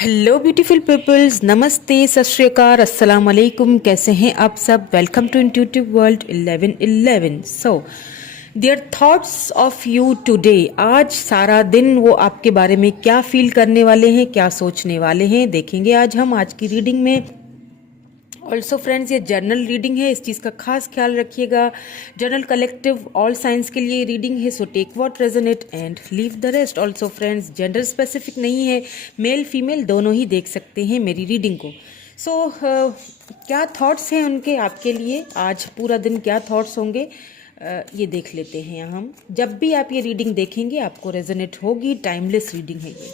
Hello beautiful peoples, नमस्ते, सत श्री अकाल, अस्सलाम वालेकुम। कैसे हैं आप सब? Welcome to intuitive world 1111। So their thoughts of you today. आज सारा दिन वो आपके बारे में क्या फील करने वाले हैं, क्या सोचने वाले हैं, देखेंगे आज हम आज की रीडिंग में। ऑल्सो फ्रेंड्स, ये जर्नल रीडिंग है, इस चीज़ का खास ख्याल रखिएगा। जर्नल कलेक्टिव ऑल साइंस के लिए रीडिंग है, so take what resonate and leave the rest. Also friends, gender specific नहीं है, मेल फीमेल दोनों ही देख सकते हैं मेरी रीडिंग को। सो क्या थॉट्स हैं उनके आपके लिए, आज पूरा दिन क्या थॉट्स होंगे, ये देख लेते हैं हम। जब भी आप ये रीडिंग देखेंगे आपको रेजोनेट होगी, टाइमलेस रीडिंग है ये।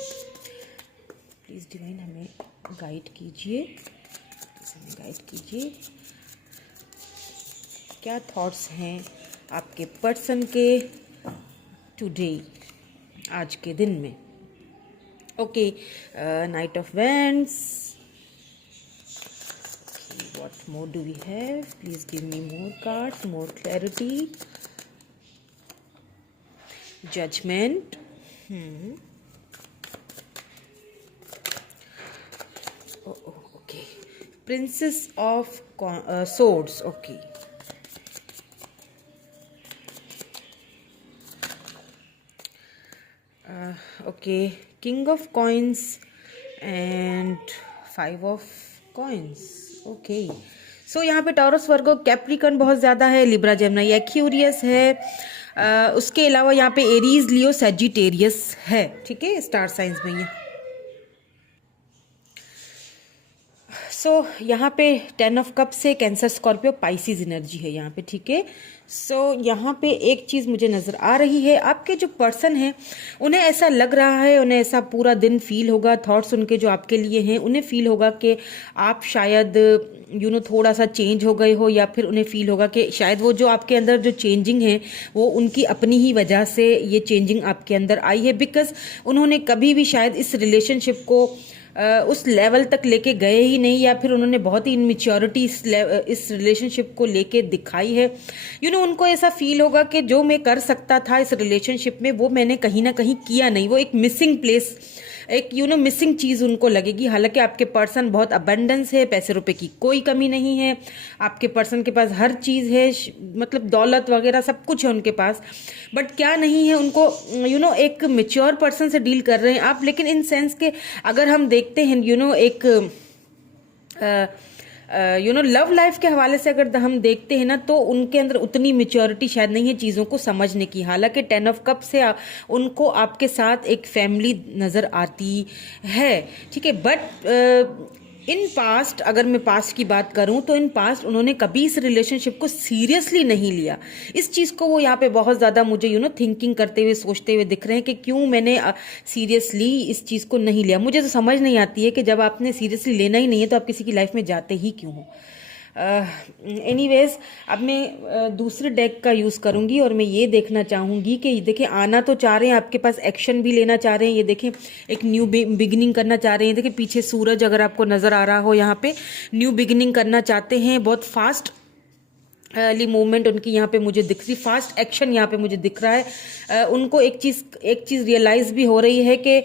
प्लीज़ डिवाइन हमें गाइड कीजिए, गाइड कीजिए। क्या थॉट्स हैं आपके पर्सन के टुडे, आज के दिन में। Okay, knight of wands. What more do we have? Please give me more cards, more clarity. Judgement. Okay, princess of swords. Okay. Okay, king of coins and 5 of coins. Okay. सो यहाँ पे taurus, वर्गो, Capricorn बहुत ज़्यादा है, Libra, Gemini, Aquarius है। उसके अलावा यहाँ पे एरीज, लियो, सेजिटेरियस है। ठीक है, स्टार साइंस में ये। सो यहाँ पे 10 ऑफ कप से कैंसर, स्कॉर्पियो, पाइसिस एनर्जी है यहाँ पे। ठीक है, सो यहाँ पे एक चीज़ मुझे नज़र आ रही है, आपके जो पर्सन हैं उन्हें ऐसा लग रहा है, उन्हें ऐसा पूरा दिन फील होगा, थॉट्स उनके जो आपके लिए हैं उन्हें फील होगा कि आप शायद थोड़ा सा चेंज हो गए हो, या फिर उन्हें फील होगा कि शायद वो जो आपके अंदर जो चेंजिंग है वो उनकी अपनी ही वजह से ये चेंजिंग आपके अंदर आई है। बिकॉज उन्होंने कभी भी शायद इस रिलेशनशिप को उस लेवल तक लेके गए ही नहीं, या फिर उन्होंने बहुत ही इनमेच्योरिटी इस रिलेशनशिप को लेके दिखाई है। उनको ऐसा फील होगा कि जो मैं कर सकता था इस रिलेशनशिप में वो मैंने कहीं ना कहीं किया नहीं, वो एक मिसिंग प्लेस, एक मिसिंग चीज़ उनको लगेगी। हालांकि आपके पर्सन बहुत अबंडेंस है, पैसे रुपए की कोई कमी नहीं है, आपके पर्सन के पास हर चीज़ है, मतलब दौलत वगैरह सब कुछ है उनके पास। बट क्या नहीं है, उनको एक मेच्योर पर्सन से डील कर रहे हैं आप। लेकिन इन सेंस के अगर हम देखते हैं एक लव लाइफ के हवाले से अगर हम देखते हैं ना, तो उनके अंदर उतनी मेच्योरिटी शायद नहीं है चीज़ों को समझने की। हालांकि 10 ऑफ कप से उनको आपके साथ एक फैमिली नज़र आती है। ठीक है, बट इन पास्ट, अगर मैं पास्ट की बात करूं तो इन पास्ट उन्होंने कभी इस रिलेशनशिप को सीरियसली नहीं लिया। इस चीज़ को वो यहाँ पे बहुत ज़्यादा मुझे थिंकिंग करते हुए, सोचते हुए दिख रहे हैं कि क्यों मैंने सीरियसली इस चीज़ को नहीं लिया। मुझे तो समझ नहीं आती है कि जब आपने सीरियसली लेना ही नहीं है तो आप किसी की लाइफ में जाते ही क्यों हो। एनीवेज, अब मैं दूसरे डेक का यूज़ करूंगी और मैं ये देखना चाहूँगी कि देखिए आना तो चाह रहे हैं आपके पास, एक्शन भी लेना चाह रहे हैं, ये देखें एक न्यू बिगिनिंग करना चाह रहे हैं। देखिए पीछे सूरज अगर आपको नज़र आ रहा हो, यहाँ पे न्यू बिगिनिंग करना चाहते हैं, बहुत फास्ट मूवमेंट उनकी यहाँ पे मुझे दिख रही, फास्ट एक्शन यहाँ पे मुझे दिख रहा है। उनको एक चीज़ रियलाइज़ भी हो रही है कि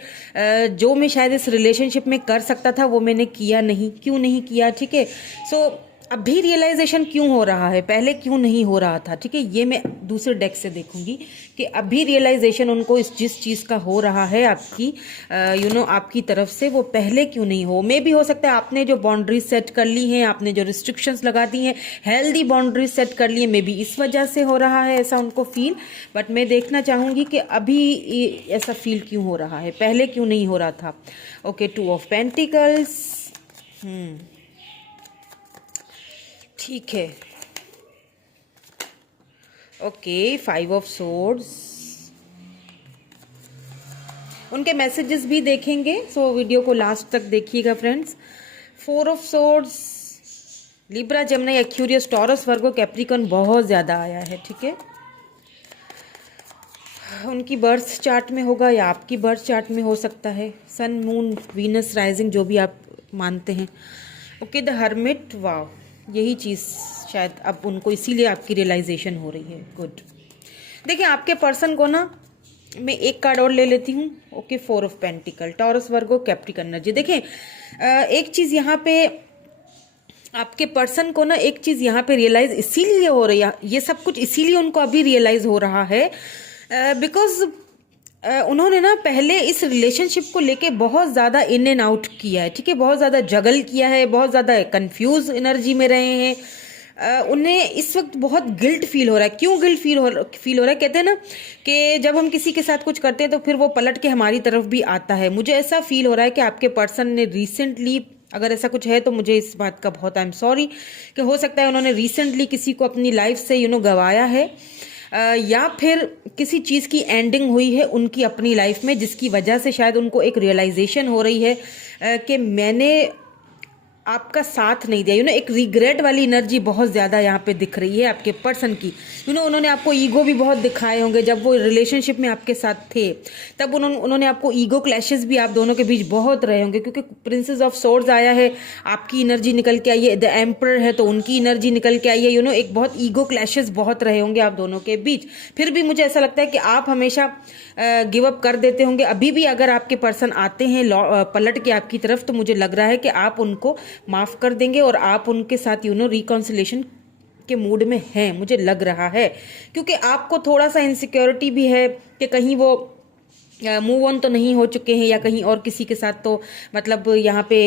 जो मैं शायद इस रिलेशनशिप में कर सकता था वो मैंने किया नहीं, क्यों नहीं किया। ठीक है, सो अभी रियलाइजेशन क्यों हो रहा है, पहले क्यों नहीं हो रहा था। ठीक है, ये मैं दूसरे डेक से देखूंगी कि अभी रियलाइजेशन उनको जिस चीज़ का हो रहा है आपकी आपकी तरफ से, वो पहले क्यों नहीं हो। मे भी हो सकता है आपने जो बाउंड्रीज सेट कर ली हैं, आपने जो रिस्ट्रिक्शंस लगा दी हैं, हेल्दी बाउंड्रीज सेट कर ली है, मे बी इस वजह से हो रहा है ऐसा उनको फील। बट मैं देखना चाहूँगी कि अभी ऐसा फील क्यों हो रहा है, पहले क्यों नहीं हो रहा था। Okay, 2 of pentacles. ठीक है, ओके, 5 ऑफ सोर्ड्स। उनके मैसेजेस भी देखेंगे, सो वीडियो को लास्ट तक देखिएगा friends. 4 of swords, Libra, Gemini, Aquarius, taurus, Virgo, Capricorn बहुत ज़्यादा आया है। ठीक है, उनकी बर्थ चार्ट में होगा या आपकी बर्थ चार्ट में हो सकता है, सन, मून, वीनस, राइजिंग, जो भी आप मानते हैं। ओके, द हर्मिट, वाव, यही चीज़ शायद अब उनको इसीलिए आपकी रियलाइजेशन हो रही है। गुड। देखिए आपके पर्सन को ना मैं एक कार्ड और ले लेती हूँ। Okay, 4 of pentacle, taurus, Virgo, Capricorn energy. देखें एक चीज़ यहाँ पे आपके पर्सन को ना, एक चीज़ यहाँ पे रियलाइज इसीलिए हो रही है, ये सब कुछ इसीलिए उनको अभी रियलाइज हो रहा है बिकॉज उन्होंने ना पहले इस रिलेशनशिप को लेके बहुत ज़्यादा इन एंड आउट किया है, ठीक है, बहुत ज़्यादा जगल किया है, बहुत ज़्यादा कंफ्यूज एनर्जी में रहे हैं। उन्हें इस वक्त बहुत गिल्ट फील हो रहा है। क्यों गिल्ट फील हो रहा है? कहते हैं ना कि जब हम किसी के साथ कुछ करते हैं तो फिर वो पलट के हमारी तरफ भी आता है। मुझे ऐसा फील हो रहा है कि आपके पर्सन ने रिसेंटली, अगर ऐसा कुछ है तो मुझे इस बात का बहुत आई एम सॉरी, कि हो सकता है उन्होंने रिसेंटली किसी को अपनी लाइफ से गंवाया है, या फिर किसी चीज़ की एंडिंग हुई है उनकी अपनी लाइफ में, जिसकी वजह से शायद उनको एक रियलाइजेशन हो रही है कि मैंने आपका साथ नहीं दिया। एक रिग्रेट वाली एनर्जी बहुत ज़्यादा यहाँ पे दिख रही है आपके पर्सन की। उन्होंने आपको ईगो भी बहुत दिखाए होंगे जब वो रिलेशनशिप में आपके साथ थे, तब उन्होंने आपको ईगो क्लैशेस भी आप दोनों के बीच बहुत रहे होंगे, क्योंकि प्रिंसेस ऑफ सोर्ड्स आया है, आपकी एनर्जी निकल के आई है, द एम्परर है तो उनकी एनर्जी निकल के आई है। एक बहुत ईगो क्लैशेस बहुत रहे होंगे आप दोनों के बीच। फिर भी मुझे ऐसा लगता है कि आप हमेशा गिव अप कर देते होंगे। अभी भी अगर आपके पर्सन आते हैं पलट के आपकी तरफ, तो मुझे लग रहा है कि आप उनको माफ कर देंगे और आप उनके साथ रिकॉन्सिलेशन के मूड में हैं, मुझे लग रहा है। क्योंकि आपको थोड़ा सा इनसिक्योरिटी भी है कि कहीं वो मूव ऑन तो नहीं हो चुके हैं, या कहीं और किसी के साथ तो मतलब यहाँ पे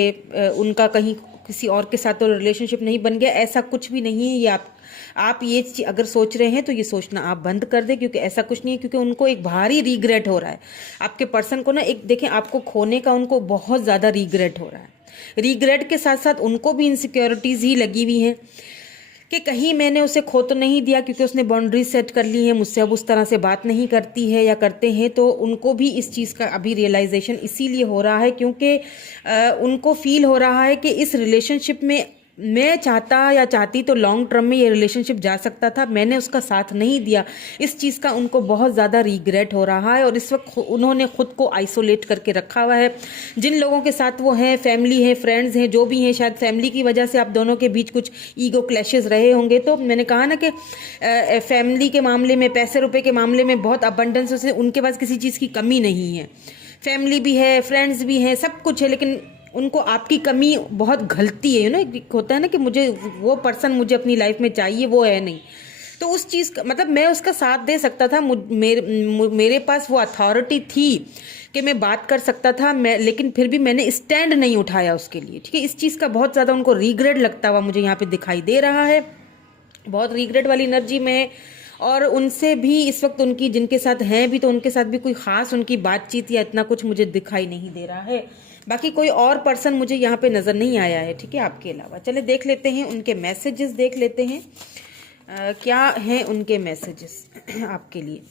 उनका कहीं किसी और के साथ तो रिलेशनशिप नहीं बन गया। ऐसा कुछ भी नहीं है। ये आप ये अगर सोच रहे हैं तो ये सोचना आप बंद कर दें, क्योंकि ऐसा कुछ नहीं है। क्योंकि उनको एक भारी रिग्रेट हो रहा है आपके पर्सन को ना, एक देखें आपको खोने का उनको बहुत ज़्यादा रिग्रेट हो रहा है। रिग्रेट के साथ साथ उनको भी इनसिक्योरिटीज़ ही लगी हुई हैं कि कहीं मैंने उसे खो तो नहीं दिया, क्योंकि उसने बाउंड्री सेट कर ली है मुझसे, अब उस तरह से बात नहीं करती है या करते हैं। तो उनको भी इस चीज़ का अभी रियलाइजेशन इसीलिए हो रहा है क्योंकि उनको फील हो रहा है कि इस रिलेशनशिप में मैं चाहती तो लॉन्ग टर्म में ये रिलेशनशिप जा सकता था, मैंने उसका साथ नहीं दिया। इस चीज़ का उनको बहुत ज़्यादा रिग्रेट हो रहा है और इस वक्त उन्होंने खुद को आइसोलेट करके रखा हुआ है। जिन लोगों के साथ वो हैं, फैमिली है, फ्रेंड्स हैं, जो भी हैं, शायद फैमिली की वजह से आप दोनों के बीच कुछ ईगो क्लैशेस रहे होंगे। तो मैंने कहा ना कि फैमिली के मामले में, पैसे रुपए के मामले में बहुत अबंडेंस से, उनके पास किसी चीज़ की कमी नहीं है। फैमिली भी है, फ्रेंड्स भी हैं, सब कुछ है, लेकिन उनको आपकी कमी बहुत घलती है। होता है ना कि मुझे वो पर्सन मुझे अपनी लाइफ में चाहिए, वो है नहीं। तो उस चीज़ का मतलब मैं उसका साथ दे सकता था, मेरे पास वो अथॉरिटी थी कि मैं बात कर सकता था, लेकिन फिर भी मैंने स्टैंड नहीं उठाया उसके लिए, ठीक है। इस चीज़ का बहुत ज़्यादा उनको रिग्रेट लगता हुआ मुझे यहाँ पे दिखाई दे रहा है। बहुत रिग्रेट वाली एनर्जी में है। और उनसे भी इस वक्त उनकी, जिनके साथ हैं भी, तो उनके साथ भी कोई ख़ास उनकी बातचीत या इतना कुछ मुझे दिखाई नहीं दे रहा है। बाकी कोई और पर्सन मुझे यहाँ पे नज़र नहीं आया है, ठीक है, आपके अलावा। चले देख लेते हैं उनके मैसेजेस, देख लेते हैं क्या हैं उनके मैसेजेस आपके लिए।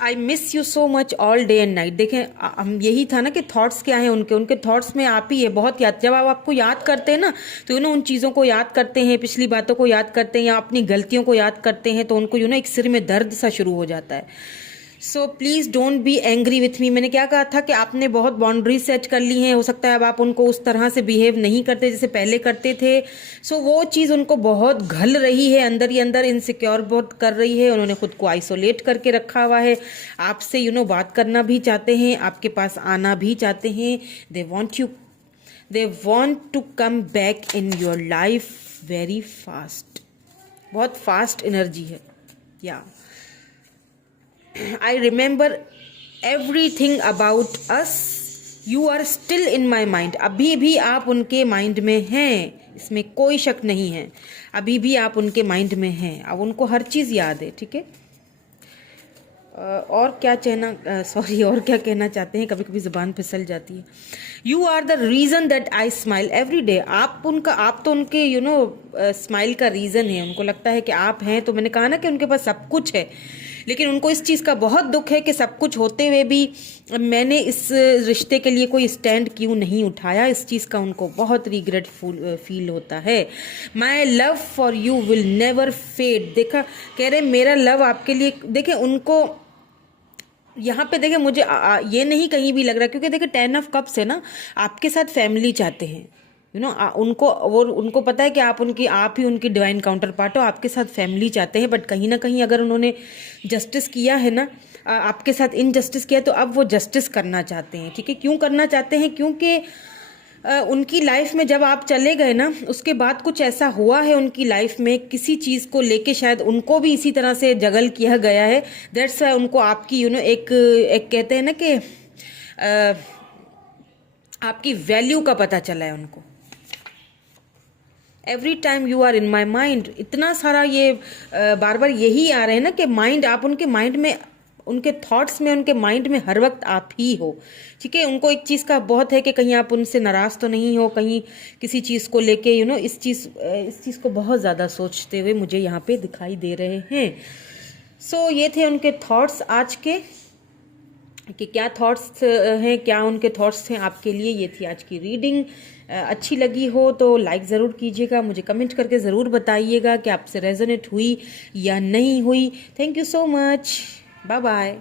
I miss you so much all day and night. देखें हम यही था ना कि थॉट्स क्या हैं उनके थॉट्स में आप ही है बहुत याद। जब आप आपको याद करते हैं ना, तो उन चीज़ों को याद करते हैं, पिछली बातों को याद करते हैं, या अपनी गलतियों को याद करते हैं, तो उनको एक सिर में दर्द सा शुरू हो जाता है। So please don't be angry with me. मैंने क्या कहा था कि आपने बहुत बाउंड्री सेट कर ली हैं, हो सकता है अब आप उनको उस तरह से बिहेव नहीं करते जैसे पहले करते थे। सो वो चीज़ उनको बहुत घल रही है, अंदर ही अंदर इनसिक्योर बहुत कर रही है। उन्होंने खुद को आइसोलेट करके रखा हुआ है। आपसे बात करना भी चाहते हैं, आपके पास आना भी चाहते हैं। They want to come back in your life very fast. बहुत फास्ट एनर्जी है। या I remember everything about us. You are still in my mind. अभी भी आप उनके माइंड में हैं, इसमें कोई शक नहीं है। अभी भी आप उनके माइंड में हैं, अब उनको हर चीज़ याद है, ठीक है। और क्या और क्या कहना चाहते हैं, कभी कभी ज़ुबान फिसल जाती है। You are the reason that I smile every day. आप तो उनके स्माइल का रीज़न है। उनको लगता है कि आप हैं। तो मैंने कहा ना कि उनके पास सब कुछ है, लेकिन उनको इस चीज़ का बहुत दुख है कि सब कुछ होते हुए भी मैंने इस रिश्ते के लिए कोई स्टैंड क्यों नहीं उठाया। इस चीज़ का उनको बहुत रिग्रेटफुल फील होता है। My love for you will never fade. देखा, कह रहे मेरा लव आपके लिए। देखें उनको यहाँ पे देखें, मुझे ये नहीं कहीं भी लग रहा, क्योंकि देखें 10 ऑफ कप्स है ना, आपके साथ फैमिली चाहते हैं, उनको पता है कि आप ही उनकी डिवाइन काउंटर पार्ट हो, आपके साथ फैमिली चाहते हैं, बट कहीं ना कहीं अगर उन्होंने जस्टिस किया है ना, आपके साथ इनजस्टिस किया, तो अब वो जस्टिस करना चाहते हैं। ठीक है, क्यों करना चाहते हैं? क्योंकि उनकी लाइफ में जब आप चले गए ना, उसके बाद कुछ ऐसा हुआ है उनकी लाइफ में, किसी चीज़ को लेके शायद उनको भी इसी तरह से जगल किया गया है। दैट्स वाई उनको आपकी एक कहते हैं ना कि आपकी वैल्यू का पता चला है उनको। Every time you are in my mind, इतना सारा ये बार बार यही आ रहे हैं ना कि माइंड, आप उनके माइंड में, उनके थॉट्स में, उनके माइंड में हर वक्त आप ही हो। ठीक है, उनको एक चीज़ का बहुत है कि कहीं आप उनसे नाराज़ तो नहीं हो, कहीं किसी चीज़ को लेके इस चीज़ को बहुत ज़्यादा सोचते हुए मुझे यहाँ पे दिखाई दे रहे हैं। सो ये थे उनके थॉट्स आज के, कि क्या थॉट्स हैं, क्या उनके थॉट्स हैं आपके लिए। ये थी आज की रीडिंग। अच्छी लगी हो तो लाइक ज़रूर कीजिएगा, मुझे कमेंट करके ज़रूर बताइएगा कि आपसे रेजोनेट हुई या नहीं हुई। Thank you so much, bye bye.